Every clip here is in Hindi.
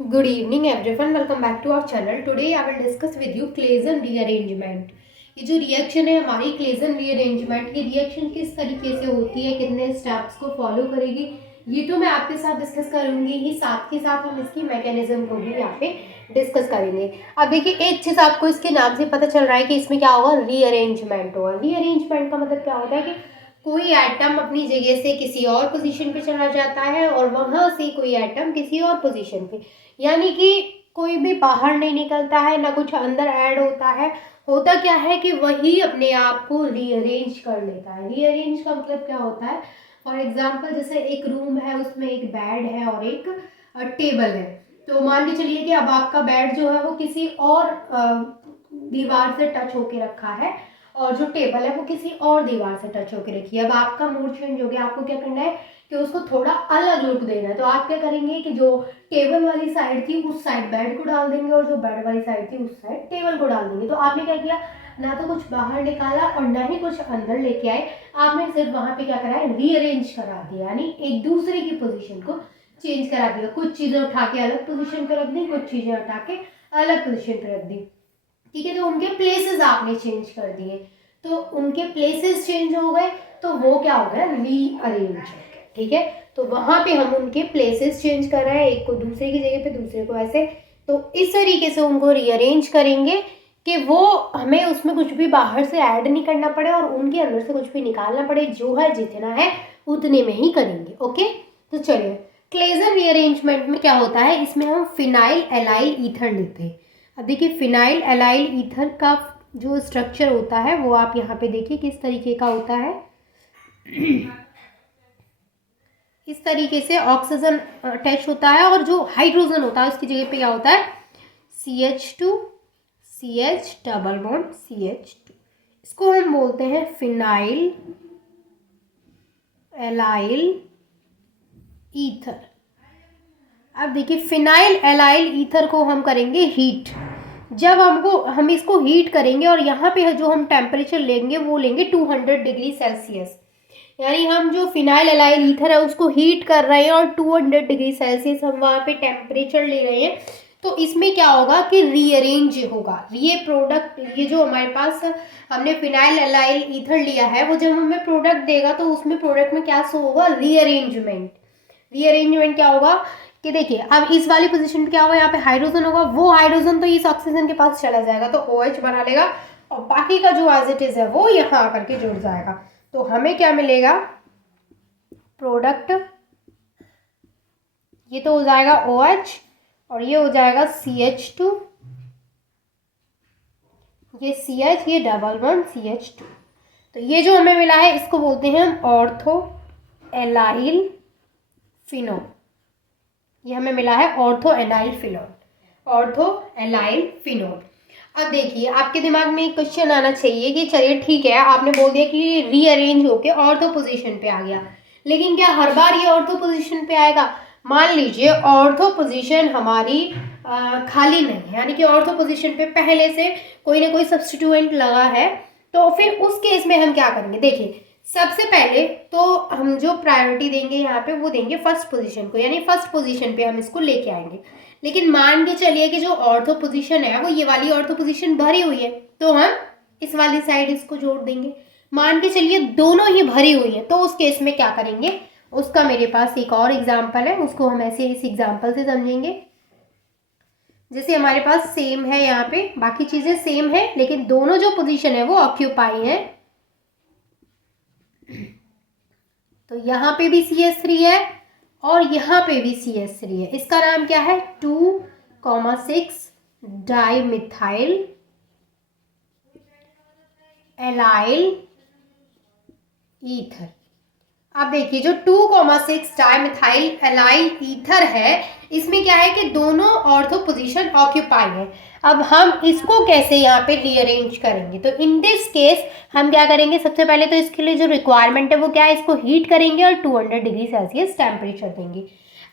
Good evening everyone, welcome back to our channel. Today I will discuss with you Claisen rearrangement. ये जो रिएक्शन है हमारी क्लेजन रीअरेंजमेंट, ये रिएक्शन किस तरीके से होती है, कितने स्टेप्स को फॉलो करेगी, ये तो मैं आपके साथ डिस्कस करूंगी ही, साथ ही साथ हम इसकी मैकेनिज्म को भी यहाँ पे डिस्कस करेंगे। अब देखिए, एक चीज़ आपको इसके नाम से पता चल रहा है कि इसमें क्या होगा, रीअरेंजमेंट होगा। रीअरेंजमेंट का मतलब क्या होता है कि कोई एटम अपनी जगह से किसी और पोजीशन पे चला जाता है और वहां से कोई एटम किसी और पोजीशन पे, यानी कि कोई भी बाहर नहीं निकलता है, ना कुछ अंदर ऐड होता है। होता क्या है कि वही अपने आप को रीअरेंज कर लेता है। रीअरेंज का मतलब क्या होता है, फॉर एग्जाम्पल जैसे एक रूम है, उसमें एक बेड है और एक टेबल है। तो मान के चलिए कि अब आपका बेड जो है वो किसी और दीवार से टच होके रखा है और जो टेबल है वो किसी और दीवार से टच होके रखी है। अब आपका मूड चेंज हो गया, आपको क्या करना है कि उसको थोड़ा अलग लुक देना है। तो आप क्या करेंगे कि जो टेबल वाली साइड थी उस साइड बेड को डाल देंगे और जो बेड वाली साइड थी उस साइड टेबल को डाल देंगे। तो आपने क्या किया, ना तो कुछ बाहर निकाला और ना ही कुछ अंदर लेके आए, आपने सिर्फ वहां पे क्या करा है, रीअरेंज करा दिया, यानी एक दूसरे की पोजीशन को चेंज करा दिया। कुछ चीजें उठा के अलग पोजीशन पे रख दी, कुछ चीजें उठा के अलग पोजीशन पे रख दी। ठीक है, तो उनके प्लेसेस आपने चेंज कर दिए। तो उनके प्लेसेस चेंज हो गए तो वो क्या हो गया, रीअरेंज हो गया। ठीक है, तो वहां पे हम उनके प्लेसेस चेंज कर रहे हैं, एक को दूसरे की जगह पे, दूसरे को ऐसे। तो इस तरीके से उनको रीअरेंज करेंगे कि वो हमें उसमें कुछ भी बाहर से ऐड नहीं करना पड़े और उनके अंदर से कुछ भी निकालना पड़े, जो है जितना है उतने में ही करेंगे। ओके, तो चलिए, क्लेजन रीअरेंजमेंट में क्या होता है, इसमें हम फिनाइल एलाइल ईथर लेते हैं। अब देखिए, फिनाइल एलाइल ईथर का जो स्ट्रक्चर होता है वो आप यहाँ पे देखिए किस तरीके का होता है। इस तरीके से ऑक्सीजन अटैच होता है और जो हाइड्रोजन होता है उसकी जगह पे क्या होता है, CH2 CH double bond CH2। इसको हम बोलते हैं फिनाइल एलाइल ईथर। अब देखिए, फिनाइल एलाइल ईथर को हम करेंगे हीट। जब हम इसको हीट करेंगे और यहाँ पे जो हम टेम्परेचर लेंगे वो लेंगे 200 डिग्री सेल्सियस, यानी हम जो फिनाइल एलाइल ईथर है उसको हीट कर रहे हैं और 200 डिग्री सेल्सियस हम वहाँ पे टेम्परेचर ले रहे हैं। तो इसमें क्या होगा कि रीअरेंज होगा ये प्रोडक्ट। ये जो हमारे पास हमने फिनाइल एलाइल ईथर लिया है वो जब हमें प्रोडक्ट देगा तो उसमें प्रोडक्ट में क्या शो होगा, रीअरेंजमेंट। रीअरेंजमेंट क्या होगा कि देखिए, अब इस वाली पोजीशन पे क्या होगा, यहाँ पे हाइड्रोजन होगा, वो हाइड्रोजन तो इस ऑक्सीजन के पास चला जाएगा तो OH बना लेगा और बाकी का जो एज इट इज है वो यहाँ आकर के जुड़ जाएगा। तो हमें क्या मिलेगा, प्रोडक्ट, ये तो हो जाएगा OH और ये हो जाएगा CH2, ये CH, ये डबल बॉन्ड CH2। तो ये जो हमें मिला है इसको बोलते हैं हम ऑर्थो एलाइल फिनोल। ये हमें मिला है ortho allyl phenol, ortho allyl phenol. अब देखिए, आपके दिमाग में एक क्वेश्चन आना चाहिए कि चलिए ठीक है, आपने बोल दिया कि रीअरेंज होके ऑर्थो पोजीशन पे आ गया, लेकिन क्या हर बार ये ऑर्थो पोजीशन पे आएगा? मान लीजिए ऑर्थो पोजीशन हमारी खाली नहीं है, यानी कि ऑर्थो पोजीशन पे पहले से कोई ना कोई सब्स्टिट्यूएंट लगा है, तो फिर उस केस में हम क्या करेंगे। देखिए, सबसे पहले तो हम जो प्रायोरिटी देंगे यहाँ पे वो देंगे फर्स्ट पोजीशन को, यानी फर्स्ट पोजीशन पे हम इसको लेके आएंगे। लेकिन मान के चलिए कि जो ऑर्थो पोजीशन है वो ये वाली ऑर्थो पोजीशन भरी हुई है, तो हम इस वाली साइड इसको जोड़ देंगे। मान के चलिए दोनों ही भरी हुई है, तो उस केस में क्या करेंगे, उसका मेरे पास एक और एग्जाम्पल है, उसको हम ऐसे इस एग्जाम्पल से समझेंगे। जैसे हमारे पास सेम है, यहाँ पे बाकी चीजें सेम है लेकिन दोनों जो पोजीशन है वो ऑक्यूपाई है। तो यहाँ पे भी CH3 है और यहाँ पे भी CH3 है। इसका नाम क्या है, 2,6 डाइमिथाइल एलाइल ईथर। अब देखिए, जो 2,6 डाइमिथाइल एलाइल ईथर है इसमें क्या है कि दोनों ऑर्थो पोजीशन ऑक्यूपाई है। अब हम इसको कैसे यहाँ पे रीअरेंज करेंगे, तो इन दिस केस हम क्या करेंगे, सबसे पहले तो इसके लिए जो रिक्वायरमेंट है वो क्या है, इसको हीट करेंगे और 200 डिग्री सेल्सियस टेम्परेचर देंगे।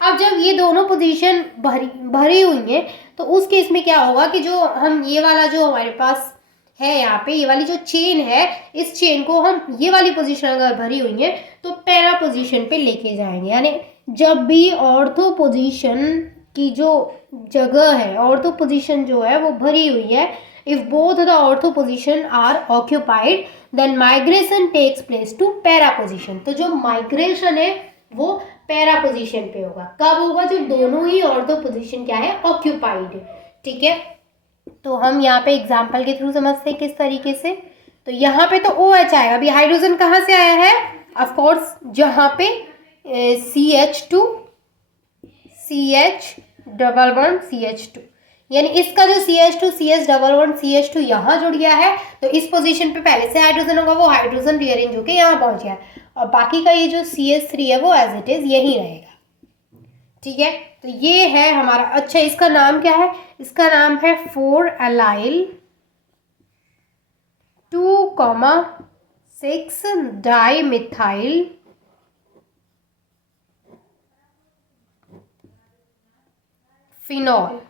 अब जब ये दोनों पोजीशन भरी हुई है तो उस केस में क्या होगा कि जो हम ये वाला जो हमारे पास है यहाँ पे, ये वाली जो चेन है, इस चेन को हम ये वाली पोजीशन अगर भरी हुई है तो पैरा पोजीशन पे लेके जाएंगे, यानी जब भी ऑर्थो पोजीशन की जो जगह है, ऑर्थो पोजीशन जो है वो भरी हुई है, if both the ortho position are occupied then migration takes place to para position. तो जो माइग्रेशन है वो पैरा पोजीशन पे होगा। कब होगा? जब दोनों ही ऑर्थो पोजीशन क्या है, ऑक्यूपाइड है। ठीक है, तो हम यहाँ पे एग्जाम्पल के थ्रू समझते हैं किस तरीके से। तो यहाँ पे तो OH आएगा। अभी हाइड्रोजन कहाँ से आया है? ऑफ कोर्स जहाँ पे CH2 CH double bond CH2, यानी इसका जो CH2 CH double bond CH2 यहाँ जुड़ गया है, तो इस पोजीशन पे पहले से हाइड्रोजन होगा, वो हाइड्रोजन रीअरेंज होकर यहाँ पहुंच गया है, और बाकी का ये जो CH3 है वो एज इट इज यही रहेगा। ठीक है, तो ये है हमारा। अच्छा, इसका नाम क्या है? इसका नाम है 4-allyl 2,6-dimethyl फिनॉल।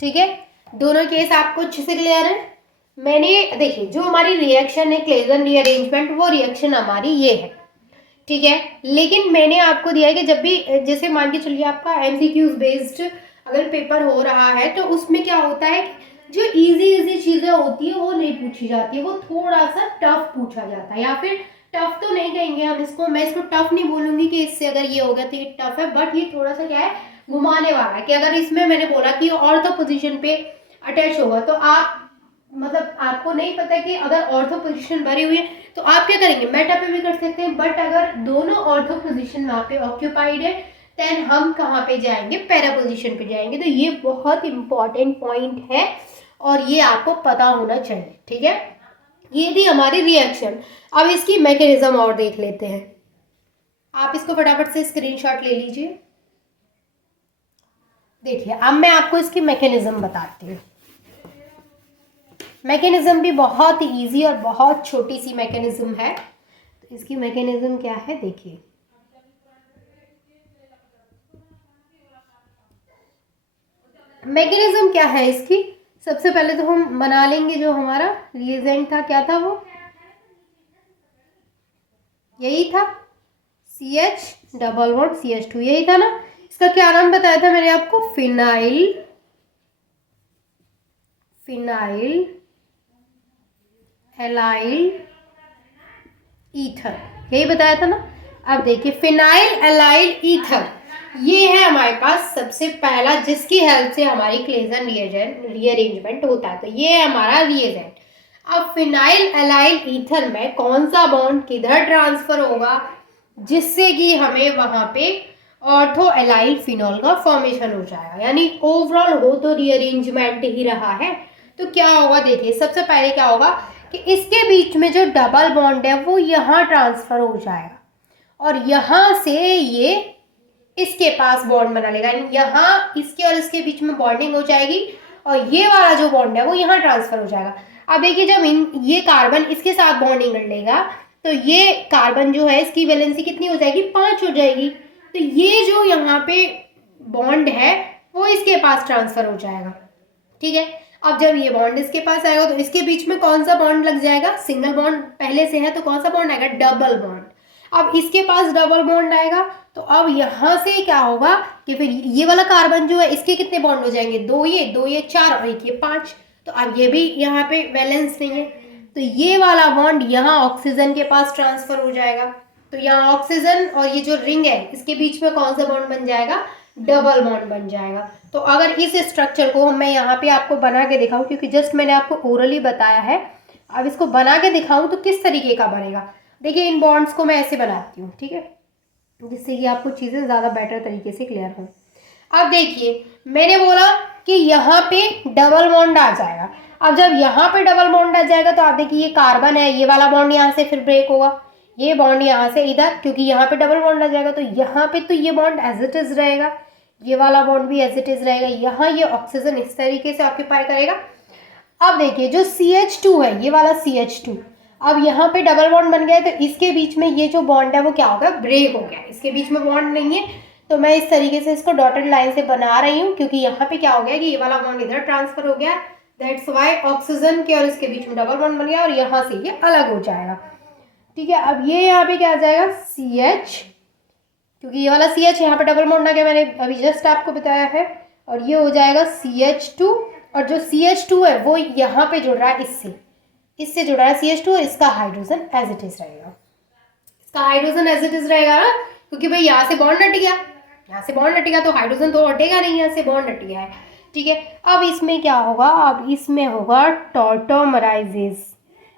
ठीक है, दोनों केस आपको अच्छे से क्लियर है। मैंने देखिए जो हमारी रिएक्शन है क्लेजन रीअरेंजमेंट, वो रिएक्शन हमारी ये है। ठीक है, लेकिन मैंने आपको दिया है कि जब भी जैसे मान के चलिए आपका MCQs बेस्ड अगर पेपर हो रहा है, तो उसमें क्या होता है जो इजी चीज़ें होती है वो नहीं पूछी जाती है, वो थोड़ा सा टफ पूछा जाता है। या फिर टफ तो नहीं कहेंगे हम इसको, मैं इसको टफ नहीं बोलूँगी कि इससे अगर ये हो गया तो ये टफ है, बट ये थोड़ा सा क्या है, घुमाने वाला है। कि अगर इसमें मैंने बोला कि ऑर्थो पोजीशन पे अटैच होगा, तो आप मतलब आपको नहीं पता कि अगर ऑर्थो पोजीशन भरी हुई है तो आप क्या करेंगे, मेटा पे भी कर सकते हैं। बट अगर दोनों ऑर्थो पोजीशन वहाँ पे ऑक्यूपाइड है, देन हम कहाँ पे जाएंगे, पैरा पोजीशन पे जाएंगे। तो ये बहुत इंपॉर्टेंट पॉइंट है और ये आपको पता होना चाहिए। ठीक है, ये थी हमारी रिएक्शन। अब इसकी मैकेनिज्म और देख लेते हैं। आप इसको फटाफट से स्क्रीनशॉट ले लीजिए। देखिए, अब मैं आपको इसकी मैकेनिज्म बताती हूँ। मैकेनिज्म भी बहुत ही ईजी और बहुत छोटी सी मैकेनिज्म है। तो इसकी मैकेनिज्म क्या है, देखिए। मैकेनिज्म क्या है इसकी? सबसे पहले तो हम बना लेंगे जो हमारा रिएजेंट था, क्या था वो, यही था CH डबल बॉन्ड CH2, यही था ना। इसका क्या नाम बताया था मैंने आपको? फिनाइल एलाइल ईथर, यही बताया था ना। अब देखिए, फिनाइल एलाइल ईथर ये है हमारे पास सबसे पहला, जिसकी हेल्प से हमारी क्लेजन रीअरेंजमेंट होता है। तो ये है हमारा रिएजेंट। अब फिनाइल एलाइल ईथर में कौन सा बॉन्ड किधर ट्रांसफर होगा, जिससे कि हमें वहां पे ऑर्थो एलाइल फिनॉल का फॉर्मेशन हो जाएगा। यानी ओवरऑल हो तो रीअरेंजमेंट ही रहा है। तो क्या होगा, देखिए सबसे पहले क्या होगा कि इसके बीच में जो डबल बॉन्ड है वो यहाँ ट्रांसफर हो जाएगा, और यहाँ से ये इसके पास बॉन्ड बना लेगा। यहाँ इसके और इसके बीच में बॉन्डिंग हो जाएगी, और ये वाला जो बॉन्ड है वो यहाँ ट्रांसफर हो जाएगा। अब देखिए, जब ये कार्बन इसके साथ बॉन्डिंग कर लेगा, तो ये कार्बन जो है इसकी वैलेंसी कितनी हो जाएगी, 5 हो जाएगी। तो ये जो यहाँ पे बॉन्ड है वो इसके पास ट्रांसफर हो जाएगा। ठीक है, अब जब ये बॉन्ड इसके पास आएगा तो इसके बीच में कौन सा बॉन्ड लग जाएगा, सिंगल बॉन्ड पहले से है तो कौन सा बॉन्ड आएगा, डबल बॉन्ड। अब इसके पास डबल बॉन्ड आएगा, तो अब यहाँ से क्या होगा कि फिर ये वाला कार्बन जो है इसके कितने बॉन्ड हो जाएंगे, 2 ये 4 और 1 ये 5। तो अब ये भी यहाँ पे वैलेंस नहीं है, तो ये वाला बॉन्ड यहाँ ऑक्सीजन के पास ट्रांसफर हो जाएगा। तो यहाँ ऑक्सीजन और ये जो रिंग है इसके बीच में कौन सा बॉन्ड बन जाएगा, डबल बॉन्ड बन जाएगा। तो अगर इस स्ट्रक्चर को मैं यहाँ पे आपको बना के दिखाऊं, क्योंकि जस्ट मैंने आपको ओरली बताया है, अब इसको बना के दिखाऊं तो किस तरीके का बनेगा। देखिए, इन बॉन्ड्स को मैं ऐसे बनाती हूँ, ठीक है, जिससे कि आपको चीज़ें ज़्यादा बेटर तरीके से क्लियर हो। अब देखिए, मैंने बोला कि यहाँ पे डबल बॉन्ड आ जाएगा। अब जब यहाँ पे डबल बॉन्ड आ जाएगा तो आप देखिए, ये कार्बन है, ये वाला बॉन्ड यहाँ से फिर ब्रेक होगा, ये बॉन्ड यहाँ से इधर, क्योंकि यहाँ पे डबल बॉन्ड आ जाएगा, तो यहाँ पे तो ये बॉन्ड एज इट इज रहेगा, ये वाला बॉन्ड भी एज इट इज रहेगा। यहाँ ये ऑक्सीजन इस तरीके से ऑक्यूपाई करेगा। अब देखिए, जो CH2 है, ये वाला CH2, अब यहाँ पे डबल बॉन्ड बन गया है, तो इसके बीच में ये जो बॉन्ड है वो क्या हो गया, ब्रेक हो गया। इसके बीच में बॉन्ड नहीं है, तो मैं इस तरीके से इसको डॉटेड लाइन से बना रही हूँ, क्योंकि यहाँ पे क्या हो गया कि ये वाला बॉन्ड इधर ट्रांसफर हो गया। दैट्स वाई ऑक्सीजन के और इसके बीच में डबल बॉन्ड बन गया, और यहाँ से ये अलग हो जाएगा। ठीक है, अब ये यहाँ पे क्या आ जाएगा, CH क्योंकि ये वाला CH यहाँ पे डबल बॉन्ड आ गया, मैंने अभी जस्ट आपको बताया है, और ये हो जाएगा CH2, और जो CH2 है वो यहाँ पे जुड़ रहा है इससे जुड़ रहा है CH2, और इसका हाइड्रोजन एज इट इज रहेगा, इसका हाइड्रोजन एज इट इज रहेगा ना, क्योंकि भाई यहाँ से बॉन्ड हट गया, यहाँ से बॉन्ड हट गया तो हाइड्रोजन तो हटेगा नहीं, यहाँ से बॉन्ड हट गया है, ठीक है। अब इसमें क्या होगा, अब इसमें होगा टॉटोमराइजेस।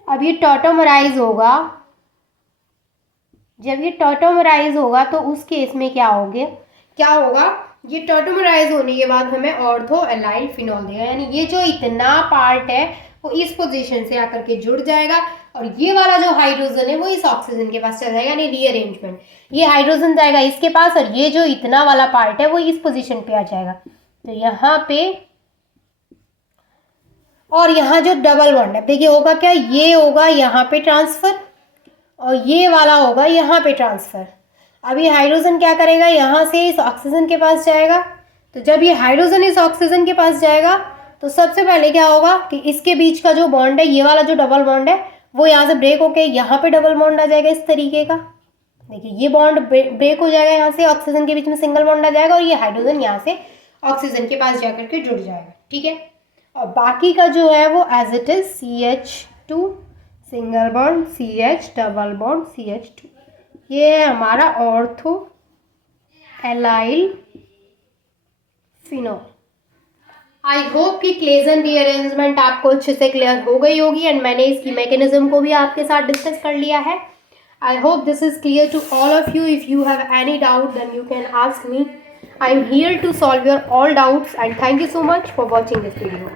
अब ये टॉटोमराइज होगा, जब ये टॉटोमराइज होगा तो उस केस में क्या होगा, ये टॉटोमराइज होने के बाद हमें ऑर्थो एलाइल फिनॉल देगा, यानी ये जो इतना पार्ट है वो इस पोजीशन से आकर के जुड़ जाएगा, और ये वाला जो हाइड्रोजन है वो इस ऑक्सीजन के पास चला जाएगा, यानी रीअरेंजमेंट, ये हाइड्रोजन जाएगा इसके पास, और ये जो इतना वाला पार्ट है वो इस पोजीशन पे आ जाएगा, तो यहाँ पे, और यहाँ जो डबल बॉन्ड है, देखिए होगा क्या, ये होगा यहाँ पे ट्रांसफर, और ये वाला होगा यहाँ पे ट्रांसफर। अब ये हाइड्रोजन क्या करेगा, यहाँ से इस ऑक्सीजन के पास जाएगा, तो जब ये हाइड्रोजन इस ऑक्सीजन के पास जाएगा तो सबसे पहले क्या होगा कि इसके बीच का जो बॉन्ड है, ये वाला जो डबल बॉन्ड है वो यहाँ से ब्रेक होके यहाँ पे डबल बॉन्ड आ जाएगा इस तरीके का, देखिए ये बॉन्ड ब्रेक हो जाएगा, यहाँ से ऑक्सीजन के बीच में सिंगल बॉन्ड आ जाएगा, और ये हाइड्रोजन यहाँ से ऑक्सीजन के पास जाकर के जुड़ जाएगा, ठीक है। और बाकी का जो है वो as it is CH2 single bond, CH double bond, CH2, ये है हमारा ortho allyl phenol. I hope कि क्लेजन रीअरेंजमेंट आपको अच्छे से क्लियर हो गई होगी, एंड मैंने इसकी मैकेनिज्म को भी आपके साथ डिस्कस कर लिया है। I hope this is clear to all of you. If you have any doubt then you can ask me. I am here to solve your all doubts, and thank you so much for watching this video.